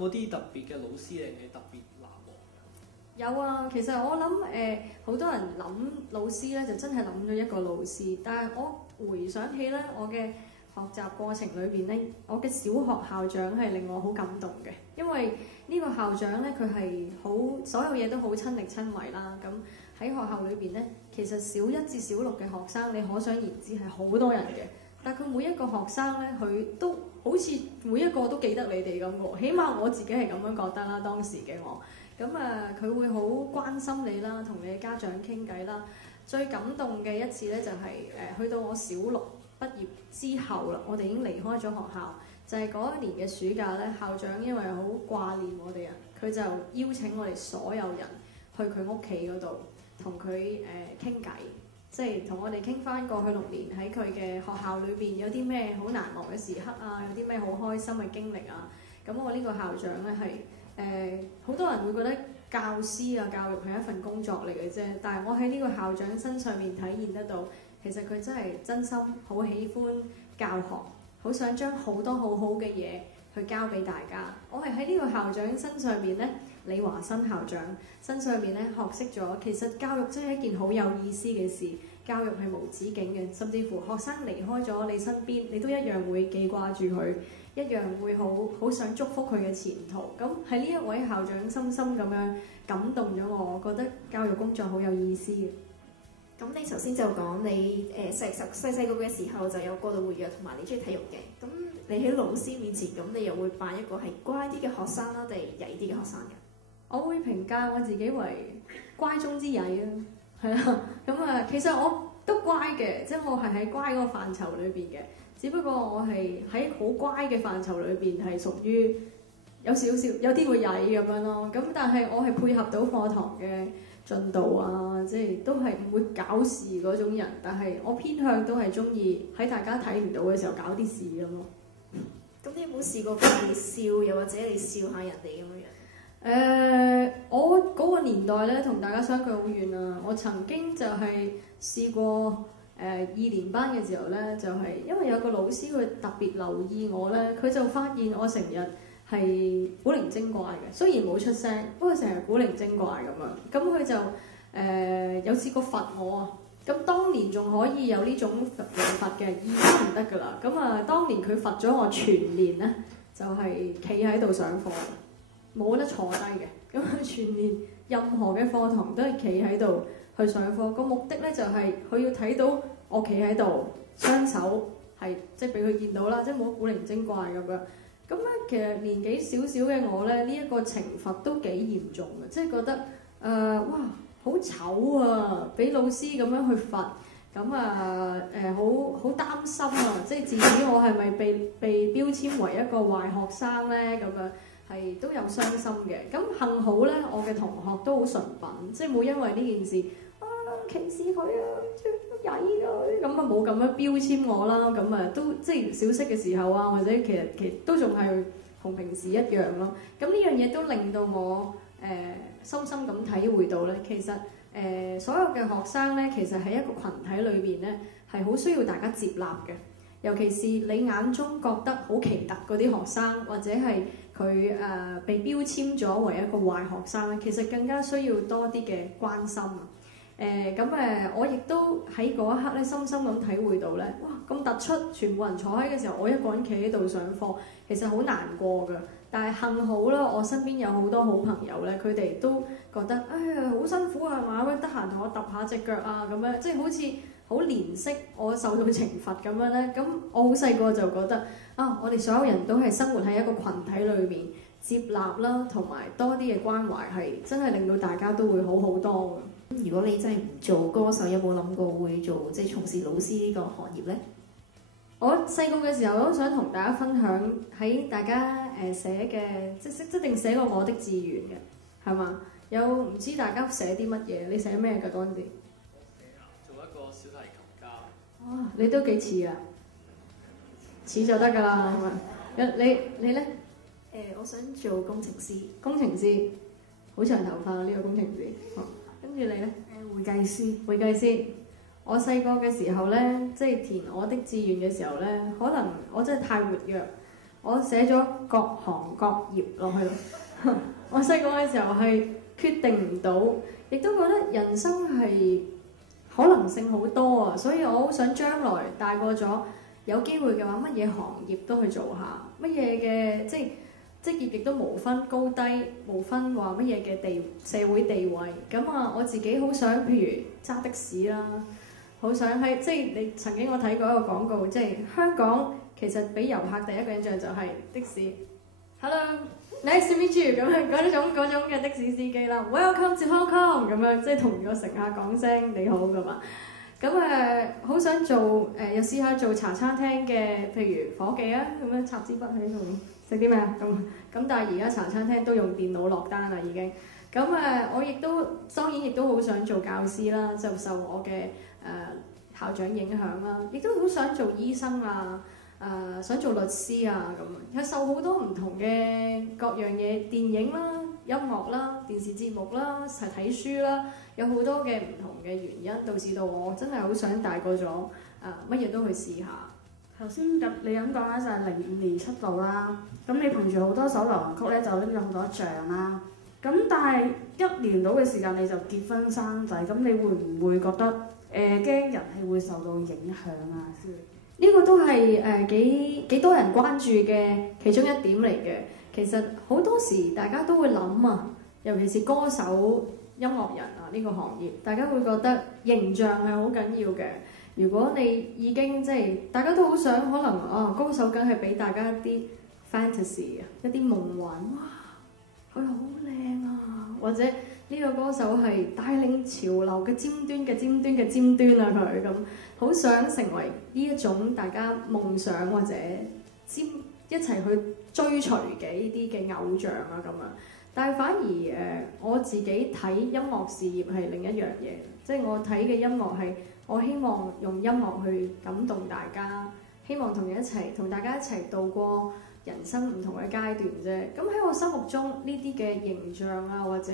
冇啲特別嘅老師令你特別難忘？有啊，其實我諗好多人諗老師咧，就真係諗咗一個老師。但係我回想起咧，我嘅學習過程裏邊咧，我嘅小學校長係令我好感動嘅，因為呢個校長咧，佢係好所有嘢都好親力親為啦。咁喺學校裏邊咧，其實小一至小六嘅學生，你可想而知係好多人嘅。但佢每一個學生咧，佢都好似每一個都記得你哋咁喎。起碼我自己係咁樣覺得啦，當時嘅我。咁佢會好關心你啦，同你嘅家長傾偈啦。最感動嘅一次咧，就係去到我小六畢業之後啦，我哋已經離開咗學校。就係嗰一年嘅暑假咧，校長因為好掛念我哋人，佢就邀請我哋所有人去佢屋企嗰度同佢傾偈，即係同我哋傾翻過去6年喺佢嘅學校裏邊有啲咩好難忘嘅時刻啊，有啲咩好開心嘅經歷啊。咁我呢個校長咧係好多人會覺得教師啊教育係一份工作嚟嘅啫，但係我喺呢個校長身上面體現得到，其實佢真係真心好喜歡教學，好想將好多好好嘅嘢去交俾大家。我係喺呢個校長身上面咧，李華新校長身上面咧學識咗，其實教育真係一件好有意思嘅事。教育係無止境嘅，甚至乎學生離開咗你身邊，你都一樣會記掛住佢，一樣會好想祝福佢嘅前途。咁喺呢一位校長深深咁樣感動咗我，覺得教育工作好有意思嘅。咁你頭先就講你細個嘅時候就有過度活躍，同埋你中意體育嘅。咁你喺老師面前，咁你又會扮一個係乖啲嘅學生啦，定係曳啲嘅學生嘅？我會評價我自己為乖中之曳啊，係啦。咁其實我都乖嘅，即係我係喺乖嗰個範疇裏邊嘅。只不過我係喺好乖嘅範疇裏邊係屬於有少少有啲會曳咁樣咯。咁但係我係配合到課堂嘅進度啊，即係都係唔會搞事嗰種人。但係我偏向都係中意喺大家睇唔到嘅時候搞啲事咁咯。咁你有冇試過俾你笑，又或者你笑下人哋咁樣？我嗰個年代咧，同大家相距好遠啊！我曾經就係試過2年班嘅時候咧，就係因為有個老師佢特別留意我咧，佢就發現我成日係古靈精怪嘅，雖然冇出聲，不過成日古靈精怪咁樣。咁佢就有試過罰我啊！咁當年仲可以有呢種刑罰嘅，而家唔得㗎啦。咁當年佢罰咗我全年咧，就係企喺度上課，冇得坐低嘅。咁全年任何嘅課堂都係企喺度去上課。個目的咧就係佢要睇到我企喺度，雙手係即係俾佢見到啦，即係冇古靈精怪咁樣。咁咧其實年紀少少嘅我咧，呢一個懲罰都幾嚴重嘅，即係覺得哇好醜啊！俾老師咁樣去罰，咁好擔心啊！即係自己我係咪被標籤為一個壞學生咧？咁樣。係都有傷心嘅，咁幸好咧，我嘅同學都好純品，即係冇因為呢件事歧視佢啊，曳佢，咁冇咁樣標籤我啦，咁都即係小息嘅時候啊，或者其實都仲係同平時一樣咯。咁呢樣嘢都令到我深深咁體會到咧，其實所有嘅學生咧，其實喺一個群體裏邊咧，係好需要大家接納嘅，尤其是你眼中覺得好奇特嗰啲學生，或者係佢被標籤咗為一個壞學生咧，其實更加需要多啲嘅關心啊！我亦都喺嗰一刻咧，深深咁體會到咧，哇咁突出，全部人坐喺嘅時候，我一個人企喺度上課，其實好難過㗎。但係幸好啦，我身邊有好多好朋友咧，佢哋都覺得好辛苦啊，係嘛？得閒同我揼下隻腳啊，咁樣即係好似好憐惜我受到懲罰咁樣咧。咁我好細個就覺得我哋所有人都係生活喺一個群體裏面，接納啦，同埋多啲嘅關懷係真係令到大家都會好好多嘅。如果你真係唔做歌手，有冇諗過會做即係從事老師呢個行業呢？我細個嘅時候都想同大家分享喺大家寫嘅，即定寫過我的志願嘅，係嘛？有唔知大家寫啲乜嘢？你寫咩㗎嗰陣時？做一個小提琴家。你都幾似啊！似就得㗎啦，係咪？你咧？我想做工程師。工程師，好長頭髮呢個工程師。跟住你咧？會計師。會計師。我細個嘅時候咧，即係填我的志願嘅時候咧，可能我真係太活躍，我寫咗各行各業落去咯。我細個嘅時候係決定唔到，亦都覺得人生係可能性好多啊，所以我好想將來大個咗有機會嘅話，乜嘢行業都去做下，乜嘢嘅即係職業亦都無分高低，無分話乜嘢嘅社會地位。咁啊，我自己好想譬如揸的士啦，好想喺即係你曾經我睇過一個廣告，即係香港其實俾遊客第一個印象就係的士 ，Hello，nice to meet you 咁樣嗰種嘅的士司機啦 ，Welcome to Hong Kong 咁樣，即係同個乘客講聲你好㗎嘛。咁好想做又試下做茶餐廳嘅，譬如伙計啊，咁樣插支筆喺度食啲咩啊咁但係而家茶餐廳都用電腦落單啦已經。咁我亦都當然亦都好想做教師啦，就受我嘅校長影響啦，亦都好想做醫生啊，想做律師啊咁，係受好多唔同嘅各樣嘢，電影啦、音樂啦、電視節目啦、係睇書啦，有好多嘅唔同嘅原因，導致到我真係好想大個咗乜嘢都去試下。頭先你咁講咧就係05年出道啦，咁你憑住好多首流行曲咧就拎咗好多獎啦。咁但係1年到嘅時間你就結婚生仔，咁你會唔會覺得驚人係會受到影響啊？呢個都係幾多人關注嘅其中一點嚟嘅。其實好多時大家都會諗啊，尤其是歌手、音樂人啊呢個行業，大家會覺得形象係好緊要嘅。如果你已經即係大家都好想，可能歌手梗係俾大家一啲 fantasy 啊，一啲夢幻，哇佢好靚啊，或者呢個歌手係帶領潮流嘅尖端嘅尖端嘅尖端啊佢咁，好想成為呢一種大家夢想或者一齊去追隨嘅呢啲嘅偶像啊咁樣。但係反而我自己睇音樂事業係另一樣嘢，即係我睇嘅音樂係我希望用音樂去感動大家，希望同大家一齊度過人生唔同嘅階段啫。咁喺我心目中呢啲嘅形象啊或者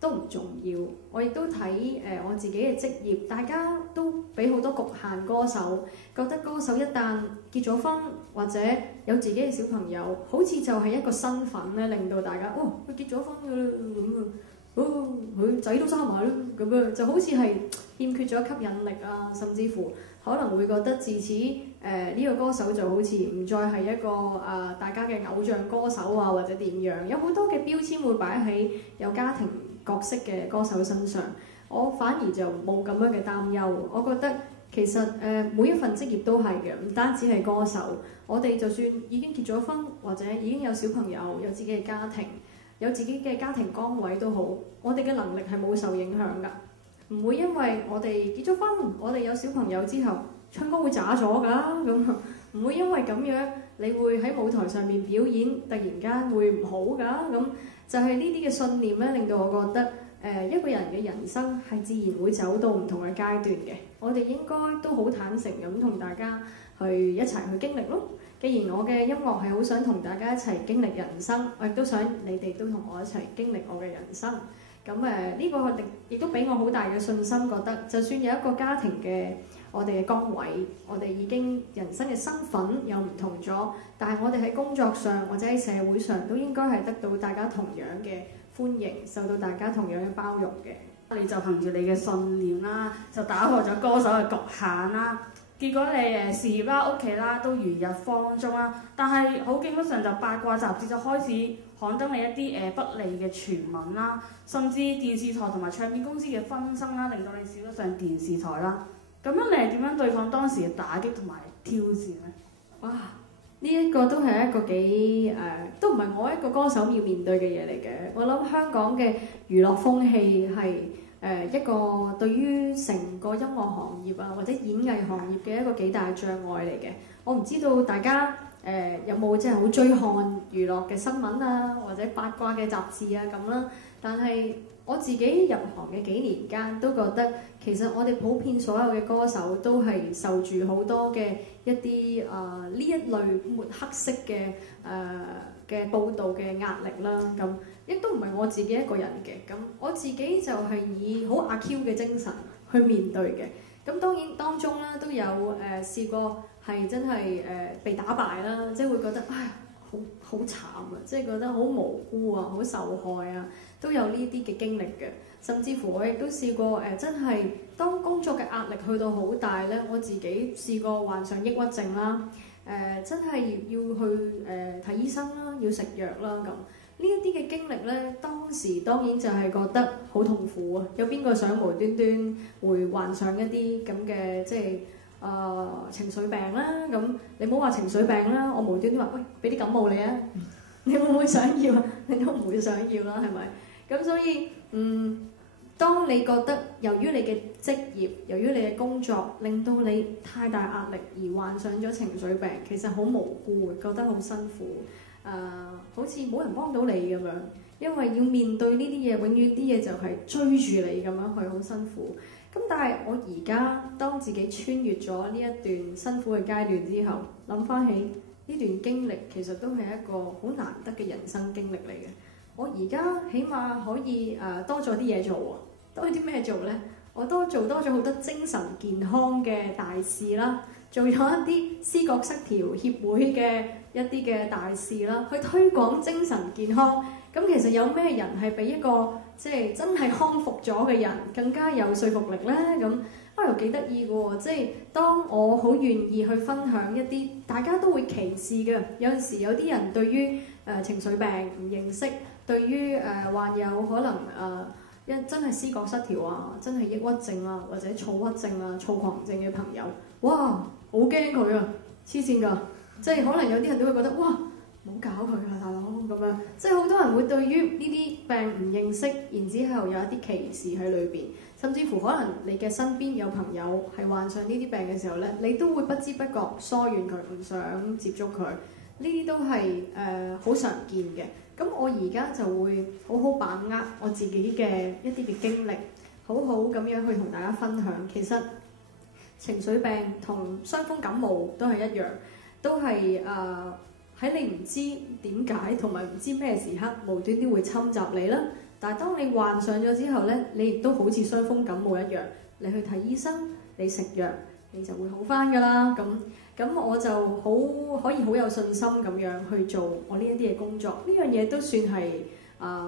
都唔重要。我亦都睇我自己嘅職業，大家都俾好多局限歌手，覺得歌手一旦結咗婚或者有自己嘅小朋友，好似就係一個身份咧，令到大家佢結咗婚㗎啦咁啊，佢仔都生埋啦咁樣，就好似係欠缺咗吸引力啊，甚至乎可能會覺得自此呢個歌手就好似唔再係一個大家嘅偶像歌手啊，或者點樣，有好多嘅標籤會擺喺有家庭角色嘅歌手身上。我反而就冇咁樣嘅擔憂。我覺得其實每一份職業都係嘅，唔單止係歌手。我哋就算已經結咗婚，或者已經有小朋友，有自己嘅家庭，有自己嘅家庭崗位都好，我哋嘅能力係冇受影響㗎。唔會因為我哋結咗婚，我哋有小朋友之後，唱歌會渣咗㗎咁，唔會因為咁樣你會喺舞台上面表演突然間會唔好㗎咁，就係呢啲嘅信念咧，令到我覺得一個人嘅人生係自然會走到唔同嘅階段嘅。我哋應該都好坦誠咁同大家去一齊去經歷咯。既然我嘅音樂係好想同大家一齊經歷人生，我亦都想你哋都同我一齊經歷我嘅人生。咁呢個亦都俾我好大嘅信心，覺得就算有一個家庭嘅我哋嘅崗位，我哋已經人生嘅身份又唔同咗，但係我哋喺工作上或者喺社會上都應該係得到大家同樣嘅歡迎，受到大家同樣嘅包容嘅。你就憑住你嘅信念啦，就打破咗歌手嘅局限啦。結果你事業啦、屋企啦都如日方中啦，但係好景不常就八卦雜誌就開始刊登你一啲不利嘅傳聞啦，甚至電視台同埋唱片公司嘅紛爭啦，令到你少咗上電視台啦。咁樣你係點樣對抗當時嘅打擊同埋挑戰呢？哇！呢一個都係一個幾都唔係我一個歌手要面對嘅嘢嚟嘅。我諗香港嘅娛樂風氣係一個對於成個音樂行業啊或者演藝行業嘅一個幾大障礙嚟嘅。我唔知道大家有冇即係好追看娛樂嘅新聞啊或者八卦嘅雜誌啊咁啦，但係我自己入行嘅幾年間都覺得其實我哋普遍所有嘅歌手都係受住好多嘅一啲呢一類抹黑式嘅報導嘅壓力啦，咁亦都唔係我自己一個人嘅，咁我自己就係以好阿 Q 嘅精神去面對嘅。咁當然當中啦都有試過係真係被打敗啦，即係會覺得唉好慘啊，即係覺得好無辜啊，好受害啊，都有呢啲嘅經歷嘅。甚至乎我亦都試過真係當工作嘅壓力去到好大咧，我自己試過患上抑鬱症啦，真係要去睇醫生啦，要食藥啦咁。呢一啲嘅經歷咧，當時當然就係覺得好痛苦啊！有邊個想無端端會患上一啲咁嘅即係情緒病啦？咁你唔好話情緒病啦，我無端端話喂，俾啲感冒你啊，你會唔會想要啊？你都唔會想要啦，係咪？咁所以當你覺得由於你嘅職業，由於你嘅工作令到你太大壓力而患上咗情緒病，其實好無辜，覺得好辛苦。好似冇人幫到你咁樣，因為要面對呢啲嘢，永遠啲嘢就係追住你咁樣去，好辛苦。咁但係我而家當自己穿越咗呢一段辛苦嘅階段之後，諗翻起呢段經歷，其實都係一個好難得嘅人生經歷嚟嘅。我而家起碼可以多咗啲嘢做喎，多啲咩做呢？我做多咗好多精神健康嘅大事啦，做咗一啲思覺失調協會嘅一啲嘅大事啦，去推廣精神健康。咁其實有咩人係比一個即係真係康復咗嘅人更加有說服力呢？咁又幾得意嘅喎，即係當我好願意去分享一啲大家都會歧視嘅，有陣時有啲人對於情緒病唔認識，對於患有可能真係思覺失調啊，真係抑鬱症啊，或者躁鬱症啊、躁狂症嘅朋友，哇，好驚佢啊，黐線㗎！即係可能有啲人都會覺得，哇，唔好搞佢啊，大佬咁樣。即係好多人會對於呢啲病唔認識，然之後有一啲歧視喺裏邊，甚至乎可能你嘅身邊有朋友係患上呢啲病嘅時候咧，你都會不知不覺疏遠佢，唔想接觸佢。呢啲都係好常見嘅。咁我而家就會好好把握我自己嘅一啲嘅經歷，好好咁樣去同大家分享。其實情緒病同傷風感冒都係一樣，都係喺你唔知點解同埋唔知咩時刻無端端會侵襲你啦。但係當你患上咗之後咧，你亦都好似傷風感冒一樣，你去睇醫生，你食藥，你就會好返㗎啦。咁我就可以好有信心咁樣去做我呢一啲嘅工作。呢樣嘢都算係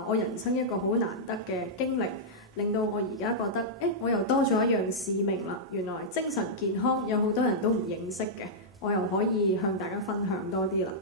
我人生一個好難得嘅經歷，令到我而家覺得我又多咗一樣使命啦。原來精神健康有好多人都唔認識嘅，我又可以向大家分享多啲啦。